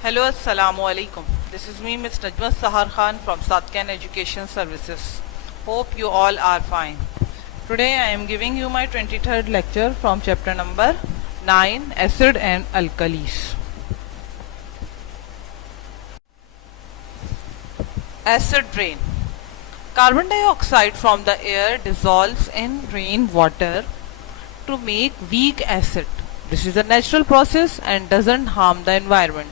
Hello, Assalamu alaikum. This is me, Ms. Najma Sahar Khan from Satkan Education Services. Hope you all are fine. Today I am giving you my 23rd lecture from chapter number 9, Acid and Alkalis. Acid rain. Carbon dioxide from the air dissolves in rainwater to make weak acid. This is a natural process and doesn't harm the environment.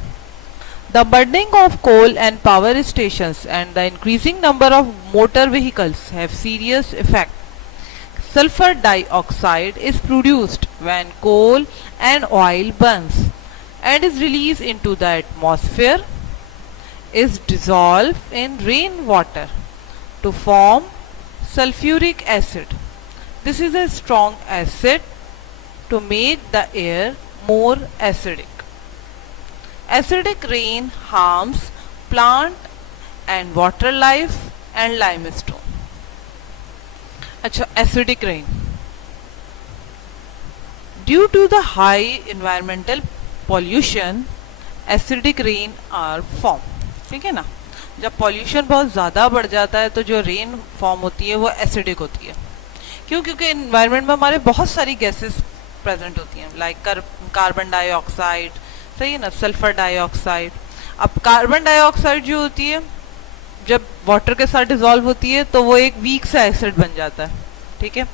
The burning of coal and power stations and the increasing number of motor vehicles have serious effect. Sulfur dioxide is produced when coal and oil burns and is released into the atmosphere, is dissolved in rainwater to form sulfuric acid. This is a strong acid to make the air more acidic. Acidic rain harms plant and water life and limestone. अच्छा, acidic rain. Due to the high environmental pollution, acidic rain are formed. ठीक है ना, जब pollution बहुत ज़्यादा बढ़ जाता है तो जो रेन फॉर्म होती है वो एसिडिक होती है. क्यों? क्योंकि इन्वायरमेंट में हमारे बहुत सारी गैसेस प्रेजेंट होती हैं, लाइक कार्बन डाइऑक्साइड, सही है ना, सल्फर डाइऑक्साइड. अब कार्बन डाइऑक्साइड जो होती है जब वाटर के साथ डिजॉल्व होती है तो वो एक वीक सा एसिड बन जाता है. ठीक है,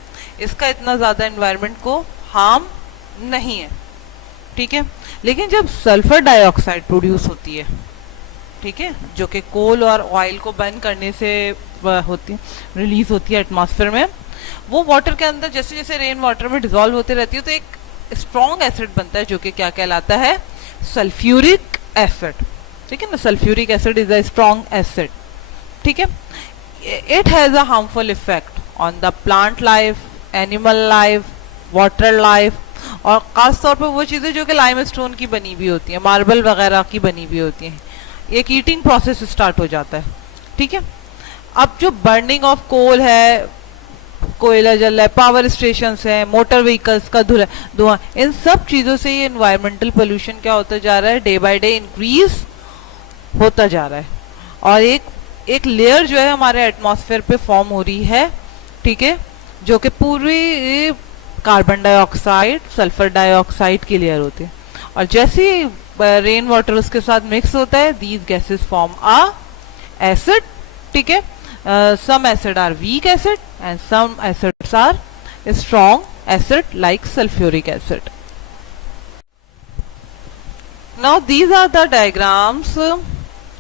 इसका इतना ज़्यादा इन्वायरमेंट को हार्म नहीं है. ठीक है, लेकिन जब सल्फर डाइऑक्साइड प्रोड्यूस होती है, ठीक है, जो कि कोल और ऑयल को बर्न करने से होती है, रिलीज होती है एटमॉस्फेयर में, वो वाटर के अंदर जैसे जैसे रेन वाटर में डिजॉल्व होती रहती है तो एक स्ट्रॉन्ग एसिड बनता है जो कि क्या कहलाता है, सल्फ्यूरिक एसिड. ठीक है ना, sulphuric acid is a strong acid. ठीक है, it has a harmful effect on the plant life, animal life, water life, और खास तौर पर वो चीज़ें जो कि लाइमस्टोन की बनी हुई होती हैं, मार्बल वगैरह की बनी हुई होती हैं. एक हीटिंग प्रोसेस स्टार्ट हो जाता है. ठीक है, अब जो बर्निंग ऑफ कोल है, कोयला जल रहा है, पावर स्टेशन है, मोटर व्हीकल्स का धुआं, इन सब चीज़ों से ये इन्वायरमेंटल पोल्यूशन क्या होता जा रहा है, डे बाय डे इंक्रीज होता जा रहा है. और एक लेयर जो है हमारे एटमॉस्फेयर पे फॉर्म हो रही है. ठीक है, जो कि पूरी कार्बन डाइऑक्साइड, सल्फर डाइऑक्साइड की लेयर होती है. और जैसे रेन वाटर उसके साथ मिक्स होता है, these gases form a acid. ठीक है, some acid are weak acid and some acids are strong acid like sulfuric acid. Now these are the diagrams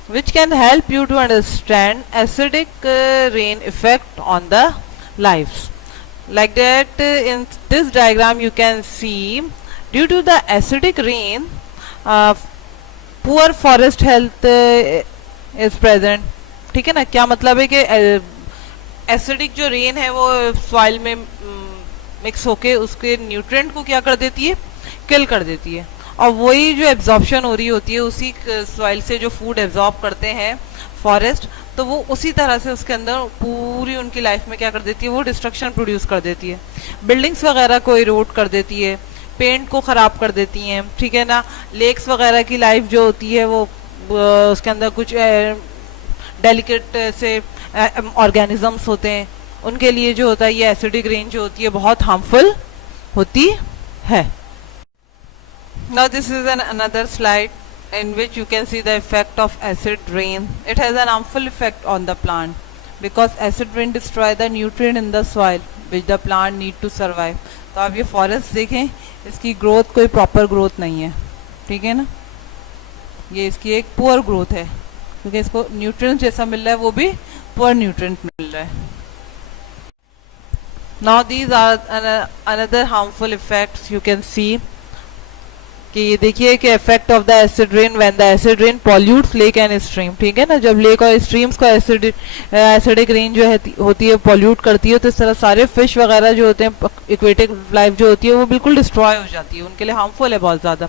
which can help you to understand acidic rain effect on the lives. Like that, in this diagram you can see, due to the acidic rain, poor forest health is present. ठीक है ना, क्या मतलब है कि acidic जो rain है वो सॉइल में मिक्स होके उसके न्यूट्रिएंट को क्या कर देती है, किल कर देती है. और वही जो एब्जॉर्प्शन हो रही होती है उसी सॉइल से जो फूड एब्जॉर्ब करते हैं फॉरेस्ट, तो वो उसी तरह से उसके अंदर पूरी उनकी लाइफ में क्या कर देती है, वो डिस्ट्रक्शन प्रोड्यूस कर देती है. बिल्डिंग्स वगैरह को इरोड कर देती है, पेंट को ख़राब कर देती हैं. ठीक है ना, लेक्स वगैरह की लाइफ जो होती है वो उसके अंदर कुछ डेलिकेट से ऑर्गेनिजम्स होते हैं, उनके लिए जो होता है ये एसिडिक रेन जो होती है बहुत हार्मफुल होती है. Now this is another slide in which you can see the effect of acid rain. It has an harmful effect on the plant because acid rain destroy the nutrient in the soil which the plant need to survive. तो आप ये forest देखें, इसकी growth कोई proper growth नहीं है. ठीक है ना, ये इसकी एक पुअर ग्रोथ है क्योंकि इसको न्यूट्रिएंट जैसा मिल रहा है वो भी पुअर न्यूट्रिएंट मिल रहा है. Now these are another harmful effects you can see कि ये देखिए कि effect of the acid rain when the acid rain pollutes lake and stream. ठीक है ना, जब लेक और स्ट्रीम्स को एसिडिक रेन जो है होती है पॉल्यूट करती है तो इस तरह सारे फिश वगैरह जो होते हैं, एक्वेटिक लाइफ जो होती है वो बिल्कुल डिस्ट्रॉय हो जाती है, उनके लिए हार्मफुल है बहुत ज़्यादा.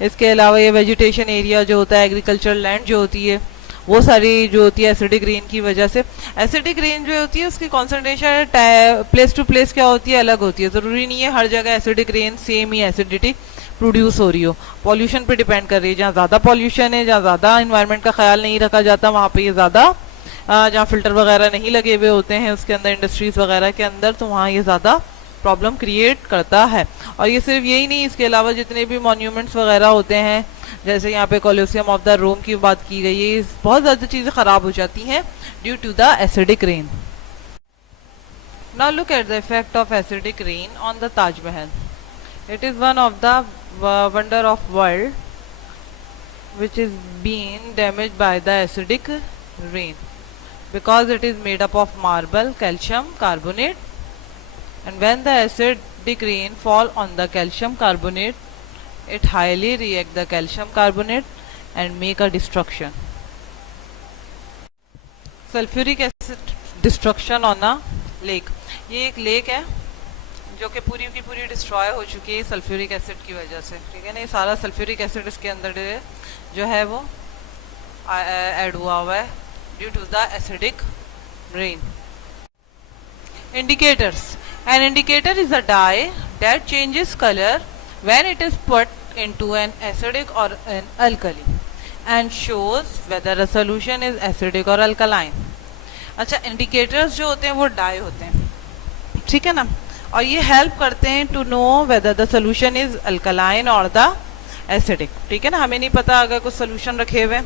इसके अलावा ये वेजिटेशन एरिया जो होता है, एग्रीकल्चरल लैंड जो होती है, वो सारी जो होती है एसिडिक रेन की वजह से. एसिडिक रेन जो होती है उसकी कॉन्सेंट्रेशन प्लेस टू प्लेस क्या होती है, अलग होती है. ज़रूरी नहीं है हर जगह एसिडिक रेन सेम ही एसिडिटी प्रोड्यूस हो रही हो, पॉल्यूशन पे डिपेंड कर रही है। जहाँ ज़्यादा पॉल्यूशन है, जहाँ ज़्यादा इन्वायरमेंट का ख्याल नहीं रखा जाता, वहाँ पे ये ज़्यादा, जहाँ फिल्टर वगैरह नहीं लगे हुए होते हैं उसके अंदर, इंडस्ट्रीज वगैरह के अंदर, तो वहाँ ये ज़्यादा प्रॉब्लम क्रिएट करता है। और ये सिर्फ यही नहीं, इसके अलावा जितने भी मॉन्यूमेंट्स वगैरह होते हैं, जैसे यहाँ पे कोलोसियम ऑफ द रोम की बात की गई है, बहुत ज़्यादा चीज़ें ख़राब हो जाती हैं due to the acidic rain. Now look at the effect of acidic rain on the Taj Mahal. It is one of the wonder of world which is being damaged by the acidic rain because it is made up of marble, calcium carbonate, and when the acidic rain fall on the calcium carbonate, it highly react the calcium carbonate and make a destruction. Sulfuric acid destruction on a lake. ये एक lake है जो कि पूरी की पूरी destroy हो चुकी है सल्फ्यूरिक एसिड की वजह से, ठीक है ना। ये सारा सल्फ्यूरिक एसिड इसके अंदर जो है वो ऐड हुआ है due to the acidic rain. Indicators. An indicator is a dye that changes colour when it is put into an acidic और an alkali and shows whether a solution is acidic और alkaline. अच्छा, indicators जो होते हैं वो die होते हैं, ठीक है ना, और ये हेल्प करते हैं to know whether the solution is alkaline और द एसिडिक, ठीक है ना। हमें नहीं पता, अगर कुछ सोल्यूशन रखे हुए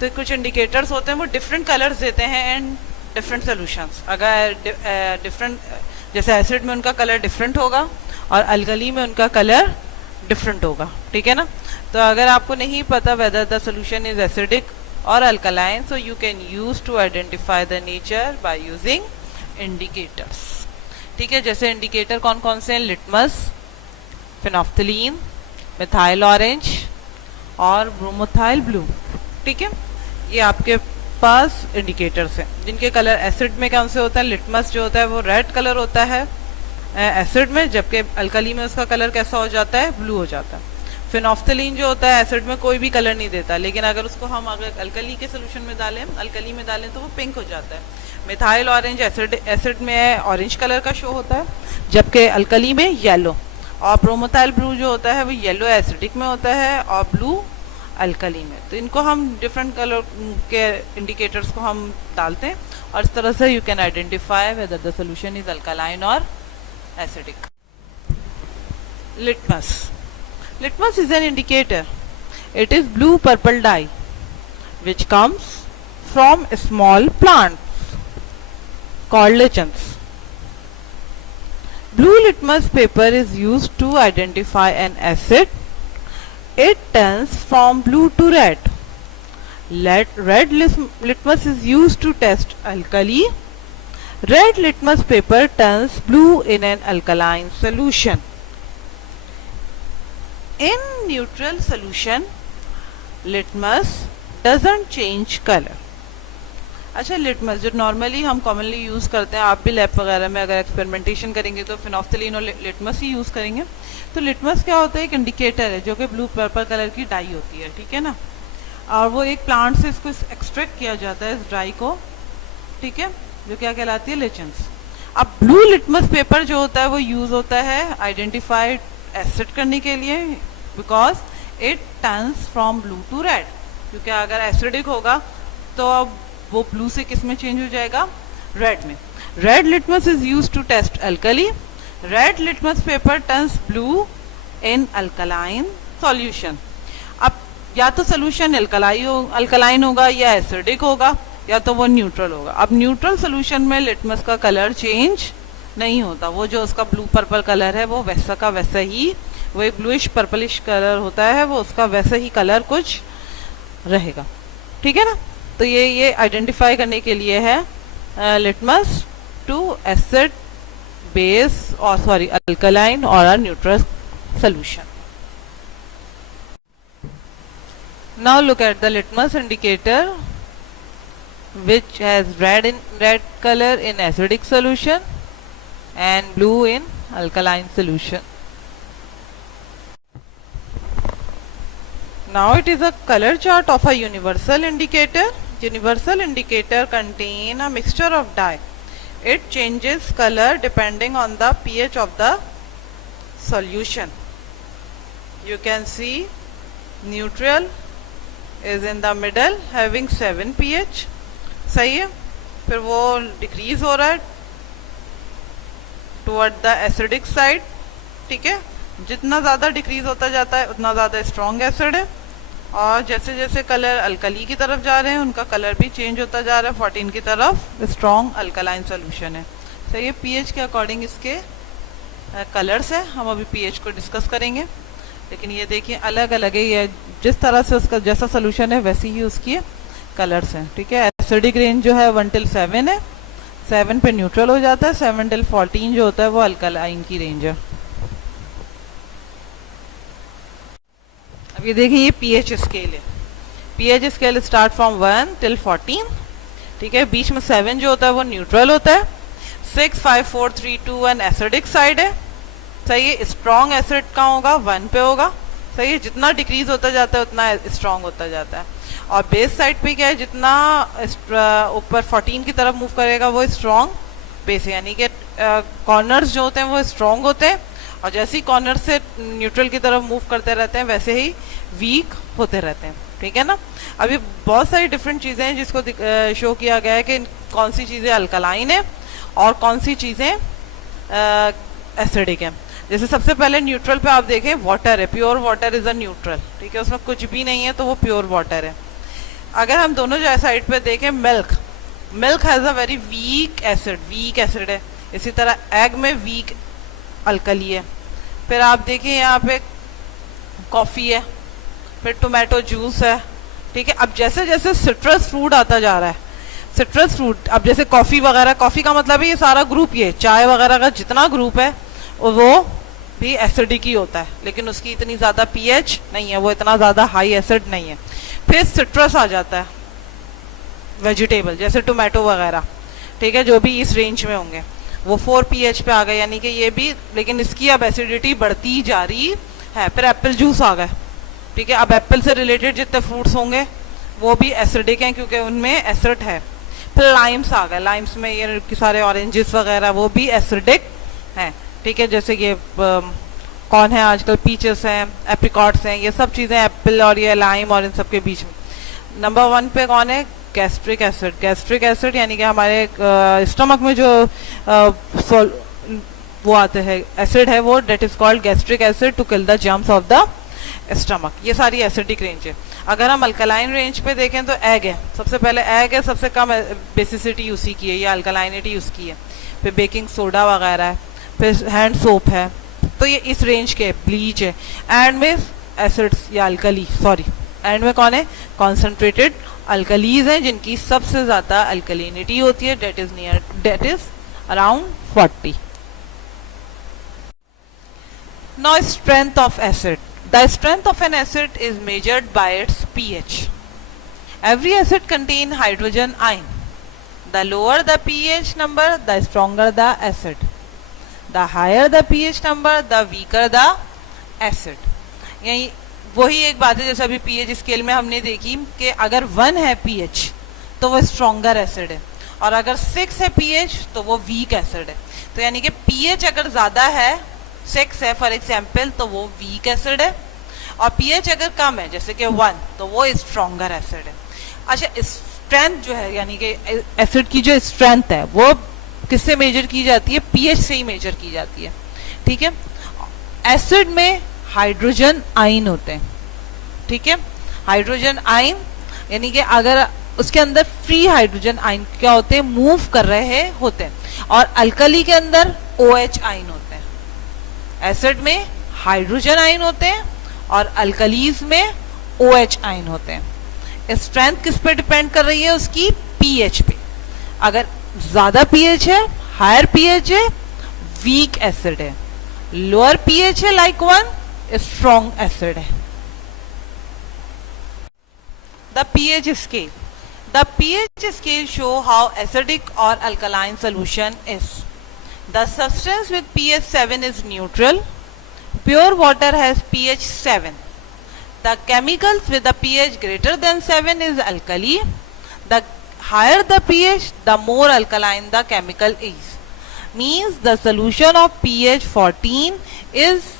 तो कुछ इंडिकेटर्स होते हैं वो डिफरेंट कलर्स देते हैं एंड डिफरेंट सोल्यूशंस। अगर डिफरेंट, जैसे एसिड में उनका कलर डिफरेंट होगा और अल्कली में उनका कलर डिफरेंट होगा, ठीक है ना। तो अगर आपको नहीं पता whether the solution is acidic और alkaline, so you can use to identify the nature by using indicators, ठीक है। जैसे इंडिकेटर कौन कौन से हैं? लिटमस, फिनोफ्थलीन, मिथाइल ऑरेंज और ब्रोमोथाइल ब्लू, ठीक है। ये आपके पास इंडिकेटर्स हैं जिनके कलर एसिड में कौन से होता है? लिटमस जो होता है वो रेड कलर होता है एसिड में, जबकि अल्कली में उसका कलर कैसा हो जाता है? ब्लू हो जाता है। फिनोफ्थलीन जो होता है एसिड में कोई भी कलर नहीं देता, लेकिन अगर उसको हम अगर अल्कली के सोल्यूशन में डालें, अल्कली में डालें तो वो पिंक हो जाता है। मिथाइल ऑरेंज एसिड में ऑरेंज कलर का शो होता है, जबकि अल्कली में येलो। और ब्रोमोथाइल ब्लू जो होता है वो येलो एसिडिक में होता है और ब्लू अल्कली में। तो इनको हम डिफरेंट कलर के इंडिकेटर्स को हम डालते हैं और इस तरह से you can identify whether the solution is alkaline और acidic. Litmus. Litmus is an indicator. It is blue purple dye which comes from small plants called lichens. Blue litmus paper is used to identify an acid. It turns from blue to red. Red litmus is used to test alkali. Red litmus paper turns blue in an alkaline solution. In neutral solution, litmus doesn't change color. अच्छा, litmus जो normally हम commonly use करते हैं, आप भी lab वगैरह में अगर एक्सपेरिमेंटेशन करेंगे तो फिनोफ्थलीन और लिटमस ही यूज़ करेंगे। तो लिटमस क्या होता है? एक इंडिकेटर है जो कि ब्लू पर्पल कलर की डाई होती है, ठीक है ना। और वो एक प्लांट से इसको एक्सट्रैक्ट किया जाता है, इस डाई को, ठीक है, जो क्या कहलाती है? लिचेंस। अब ब्लू लिटमस पेपर जो होता है वो यूज़ होता है आइडेंटिफाइड एसिड करने के लिए, because it turns from blue to red, क्योंकि अगर एसिडिक होगा तो अब वो ब्लू से किस में चेंज हो जाएगा? रेड में। Red litmus is used to test alkali. Red litmus paper turns blue in alkaline solution. अब या तो सोल्यूशन अल्कलाइन होगा या एसिडिक होगा या तो वो न्यूट्रल होगा. अब न्यूट्रल सोल्यूशन में लिटमस का कलर चेंज नहीं होता, वो जो उसका ब्लू पर्पल कलर है वो वैसा का वैसा ही, वो एक ब्लूइश पर्पलिश कलर होता है, वो उसका वैसा ही कलर कुछ रहेगा, ठीक है ना. तो ये आइडेंटिफाई करने के लिए है लिटमस टू एसिड बेस और सॉरी अल्कलाइन और a neutral solution. Now look at the litmus indicator which has red color in acidic solution and blue in alkaline solution. Now it is a color chart of a universal indicator. Universal indicator contain a mixture of dye. It changes color depending on the pH of the solution. you can see neutral is in the middle having 7 pH. सही है. फिर वो decrease हो रहा है toward the acidic side. ठीक है, जितना ज़्यादा डिक्रीज होता जाता है उतना ज़्यादा स्ट्रॉन्ग एसिड है. और जैसे जैसे कलर अल्कली की तरफ जा रहे हैं उनका कलर भी चेंज होता जा रहा है 14 की तरफ. स्ट्रॉन्ग अल्कलाइन सोल्यूशन है. सही है. पीएच के अकॉर्डिंग इसके कलर्स है. हम अभी पीएच को डिस्कस करेंगे, लेकिन ये देखिए अलग अलग है. ये जिस तरह से उसका जैसा सोल्यूशन है वैसी ही उसकी कलर्स हैं. ठीक है. एसिडिक रेंज जो है 1 till 7 है. 7 पे न्यूट्रल हो जाता है. 7 till 14 जो होता है वो अल्कलाइन की रेंज है. अब ये देखिए ये पीएच स्केल है. PH scale start from 1 till 14. ठीक है. बीच में 7 जो होता है वो न्यूट्रल होता है. 6, 5, 4, 3, 2 1 एसिडिक साइड है. सही है. स्ट्रॉन्ग एसिड कहाँ होगा? 1 पे होगा. सही है. जितना डिक्रीज होता जाता है उतना स्ट्रॉन्ग होता जाता है. और बेस साइड पे क्या है, जितना ऊपर 14 की तरफ मूव करेगा वो स्ट्रॉन्ग बेस है. यानी कि कॉर्नर्स जो होते हैं वो स्ट्रॉन्ग होते हैं, और जैसे ही कॉर्नर से न्यूट्रल की तरफ मूव करते रहते हैं वैसे ही वीक होते रहते हैं. ठीक है ना. अभी बहुत सारी डिफरेंट चीज़ें हैं जिसको शो किया गया है कि कौन सी चीज़ें अल्कलाइन है और कौन सी चीज़ें एसिडिक है. जैसे सबसे पहले न्यूट्रल पे आप देखें वाटर है. Pure water is a neutral. ठीक है. उसमें कुछ भी नहीं है तो वो प्योर वाटर है. अगर हम दोनों जो साइड पे देखें milk, milk has a very weak acid. Weak acid है. इसी तरह एग में वीक अल्कली है. फिर आप देखिए यहाँ पे कॉफ़ी है. फिर टोमेटो जूस है. ठीक है. अब जैसे जैसे सिट्रस फ्रूट आता जा रहा है, सिट्रस फ्रूट, अब जैसे कॉफ़ी वगैरह, कॉफ़ी का मतलब है ये सारा ग्रुप, ये चाय वगैरह का जितना ग्रुप है वो भी एसिडिक ही होता है, लेकिन उसकी इतनी ज़्यादा पीएच नहीं है, वो इतना ज़्यादा हाई एसिड नहीं है. फिर सिट्रस आ जाता है, वेजिटेबल जैसे टोमेटो वगैरह. ठीक है. जो भी इस रेंज में होंगे वो 4 pH पे आ गए, यानी कि ये भी, लेकिन इसकी अब एसिडिटी बढ़ती जा रही है. फिर एप्पल जूस आ गए. ठीक है. अब एप्पल से रिलेटेड जितने फ्रूट्स होंगे वो भी एसिडिक हैं क्योंकि उनमें एसिड है. फिर लाइम्स आ गए. लाइम्स में ये सारे ऑरेंजेस वगैरह वो भी एसिडिक हैं. ठीक है. जैसे ये कौन है आजकल, पीचेस हैं, एप्रिकॉट्स हैं, ये सब चीज़ें एप्पल और ये लाइम और इन सब के बीच में. नंबर 1 पे कौन है? Gastric acid. गैस्ट्रिक एसिड यानी कि हमारे स्टमक में जो वो आते हैं एसिड है वो, that is called gastric acid to kill the germs of the stomach. ये सारी एसिडिक रेंज है. अगर हम अल्कलाइन रेंज पे देखें तो एग है. सबसे पहले एग है, सबसे कम बेसिसिटी उसी की है, या अल्कलाइनिटी उसकी है. फिर बेकिंग सोडा वगैरह है. फिर हैंड सोप है. तो ये इस रेंज के. ब्लीच है. एंड में एसिड्स या अल्कली, सॉरी, एंड में कौन है? कॉन्सेंट्रेटेड अल्कलीज हैं जिनकी सबसे ज़्यादा अल्कलिनिटी होती है, that is around 40. Now strength of acid. The strength of an acid is measured by its pH. Every acid contains hydrogen ion. The lower the pH number, the stronger the acid. The higher the pH number, the weaker the acid. यही वही एक बात है जैसे अभी pH scale में हमने देखी कि अगर 1 है pH तो वो स्ट्रोंगर एसिड है, और अगर 6 है pH तो वो वीक एसिड है. तो यानी कि pH अगर ज़्यादा है, 6 है फॉर एग्जाम्पल, तो वो वीक एसिड है, और pH अगर कम है जैसे कि 1 तो वो स्ट्रोंगर एसिड है. अच्छा, स्ट्रेंथ जो है यानी कि एसिड की जो स्ट्रेंथ है वो किससे मेजर की जाती है? pH से ही मेजर की जाती है. ठीक है. एसिड में हाइड्रोजन आयन होते हैं. ठीक है. हाइड्रोजन आयन यानी कि अगर उसके अंदर फ्री हाइड्रोजन आयन क्या होते हैं? मूव कर रहे होते हैं. और अल्कली के अंदर OH आयन होते हैं. एसिड में हाइड्रोजन आयन होते हैं और अल्कलीज में OH आयन होते हैं. स्ट्रेंथ किस पे डिपेंड कर रही है? उसकी pH पे. अगर ज्यादा pH है, हायर pH है, वीक एसिड है. लोअर pH है, लाइक 1, स्ट्रॉन्ग एसिड है. The pH scale. The pH scale show how acidic or alkaline solution is. The substance with pH 7 is neutral. Pure water has pH 7. The chemicals with the pH greater than 7 is alkali. The higher the pH, the more alkaline the chemical is. Means the solution of pH 14 is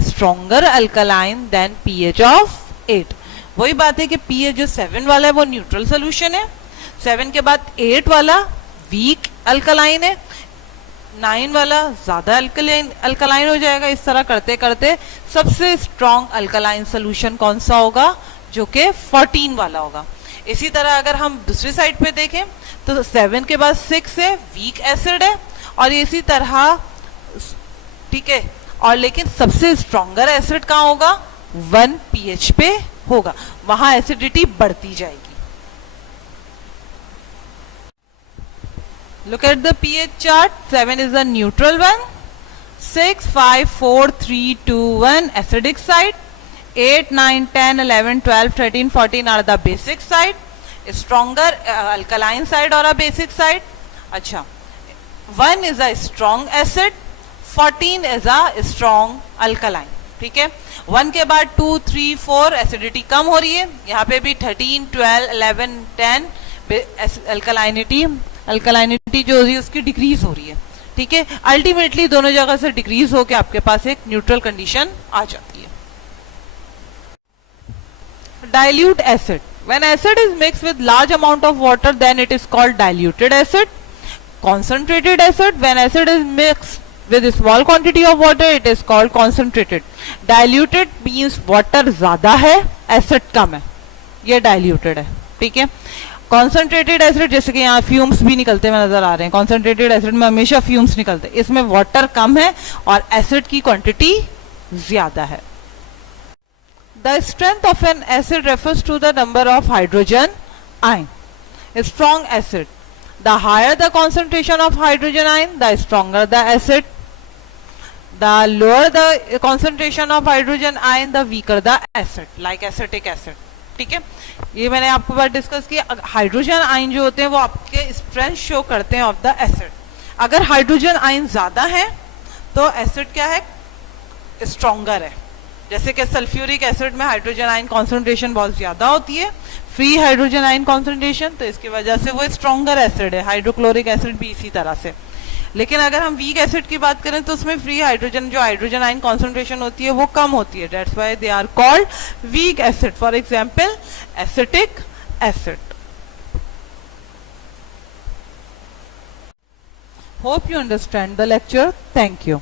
stronger alkaline than pH of 8। वही बात है कि pH जो 7 वाला है वो neutral solution है, 7 के बाद 8 वाला वीक अल्कलाइन है, 9 वाला ज्यादा अल्कलाइन हो जाएगा। इस तरह करते करते सबसे स्ट्रॉन्ग अल्कलाइन सोल्यूशन कौन सा होगा, जो कि 14 वाला होगा। इसी तरह अगर हम दूसरी साइड पे देखें तो 7 के बाद 6 है, वीक एसिड है, और इसी तरह ठीक है। और लेकिन सबसे स्ट्रॉन्गर एसिड कहाँ होगा, 1 pH पे होगा, वहां एसिडिटी बढ़ती जाएगी। Look at the pH chart. 7 is the neutral one. 6, 5, 4, 3, 2, 1 acidic side. 8, 9, 10, 11, 12, 13, 14 are the basic side. Stronger alkaline side or a basic side. अच्छा, 1 is a strong acid, 14 is a strong alkaline. ठीक है, 1 के बाद 2, 3, 4 acidity कम हो रही है, यहाँ पे भी 13, 12, 11, 10 अल्कलाइनिटी जो हो रही है उसकी डिक्रीज हो रही है। ठीक है, अल्टीमेटली दोनों जगह से डिक्रीज होकर आपके पास एक न्यूट्रल कंडीशन आ जाती है। Dilute acid, when acid is mix with large amount of water then it is called diluted acid. Concentrated acid, when acid is mix with a small quantity of water it is called concentrated. Diluted means water ज्यादा है, acid कम है, ये diluted है। ठीक है, concentrated acid जैसे कि यहाँ फ्यूम्स भी निकलते हुए नजर आ रहे हैं, कॉन्सेंट्रेटेड एसिड में हमेशा फ्यूम्स निकलते हैं, इसमें वाटर कम है और एसिड की क्वांटिटी ज्यादा है। The strength of an acid refers to the number of hydrogen ion. Strong acid, the higher the concentration of hydrogen ion the stronger the acid, the lower the concentration of hydrogen ion the weaker the acid, like acetic acid। ठीक है, ये मैंने आपको बात discuss किया। Hydrogen ion जो होते हैं वो आपके स्ट्रेंथ शो करते हैं ऑफ द एसिड। अगर हाइड्रोजन आयन ज्यादा है तो एसिड क्या है, स्ट्रॉन्गर है। जैसे कि सल्फ्यूरिक एसिड में हाइड्रोजन आयन कॉन्सेंट्रेशन बहुत ज्यादा होती है, फ्री हाइड्रोजन आयन कॉन्सेंट्रेशन, तो इसकी वजह से वो स्ट्रॉन्गर एसिड है। हाइड्रोक्लोरिक एसिड भी इसी तरह से। लेकिन अगर हम वीक एसिड की बात करें तो उसमें फ्री हाइड्रोजन जो हाइड्रोजन आयन कॉन्सेंट्रेशन होती है वो कम होती है, that's why they are called weak acid. For example acetic acid. Hope you understand the lecture, thank you.